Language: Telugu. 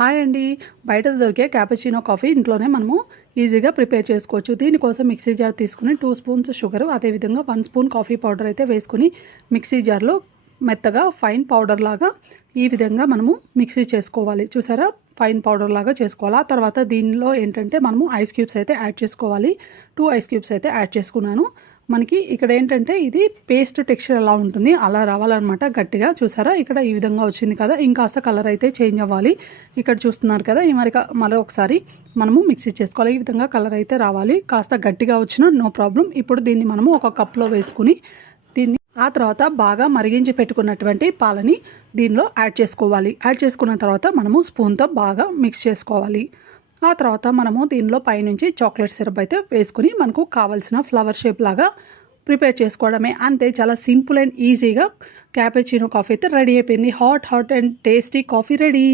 హాయ్ అండి. బయట దొరికే క్యాపుచినో కాఫీ ఇంట్లోనే మనము ఈజీగా ప్రిపేర్ చేసుకోవచ్చు. దీనికోసం మిక్సీ జార్ తీసుకుని 2 స్పూన్స్ షుగరు, అదేవిధంగా 1 స్పూన్ కాఫీ పౌడర్ అయితే వేసుకుని మిక్సీ జార్లో మెత్తగా ఫైన్ పౌడర్ లాగా ఈ విధంగా మనము మిక్సీ చేసుకోవాలి. చూసారా, ఫైన్ పౌడర్ లాగా చేసుకోవాలి. ఆ తర్వాత దీనిలో ఏంటంటే మనము ఐస్ క్యూబ్స్ అయితే యాడ్ చేసుకోవాలి. 2 ఐస్ క్యూబ్స్ అయితే యాడ్ చేసుకున్నాను. మనకి ఇక్కడ ఏంటంటే ఇది పేస్ట్ టెక్స్చర్ ఎలా ఉంటుంది అలా రావాలన్నమాట గట్టిగా. చూసారా, ఇక్కడ ఈ విధంగా వచ్చింది కదా. ఇంకాస్త కలర్ అయితే చేంజ్ అవ్వాలి. ఇక్కడ చూస్తున్నారు కదా, ఈ మరొకసారి మనము మిక్సీ చేసుకోవాలి. ఈ విధంగా కలర్ అయితే రావాలి. కాస్త గట్టిగా వచ్చినా నో ప్రాబ్లం. ఇప్పుడు దీన్ని మనము ఒక కప్లో వేసుకుని దీన్ని ఆ తర్వాత బాగా మరిగించి పెట్టుకున్నటువంటి పాలని దీనిలో యాడ్ చేసుకోవాలి. యాడ్ చేసుకున్న తర్వాత మనము స్పూన్తో బాగా మిక్స్ చేసుకోవాలి. ఆ తర్వాత మనము దీనిలో పైనుంచి చాక్లెట్ సిరప్ అయితే వేసుకుని మనకు కావాల్సిన ఫ్లవర్ షేప్ లాగా ప్రిపేర్ చేసుకోవడమే. అంతే, చాలా సింపుల్ అండ్ ఈజీగా క్యాపుచినో కాఫీ అయితే రెడీ అయిపోయింది. Hot and tasty coffee ready.